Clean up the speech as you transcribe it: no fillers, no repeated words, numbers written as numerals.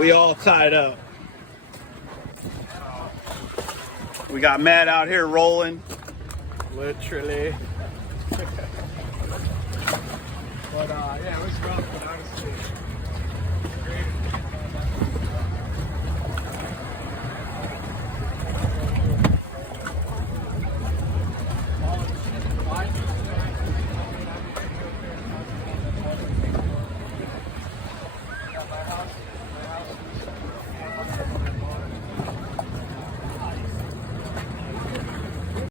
We all tied up. We got Matt out here rolling. Literally. But yeah, it was rough, but honestly, great.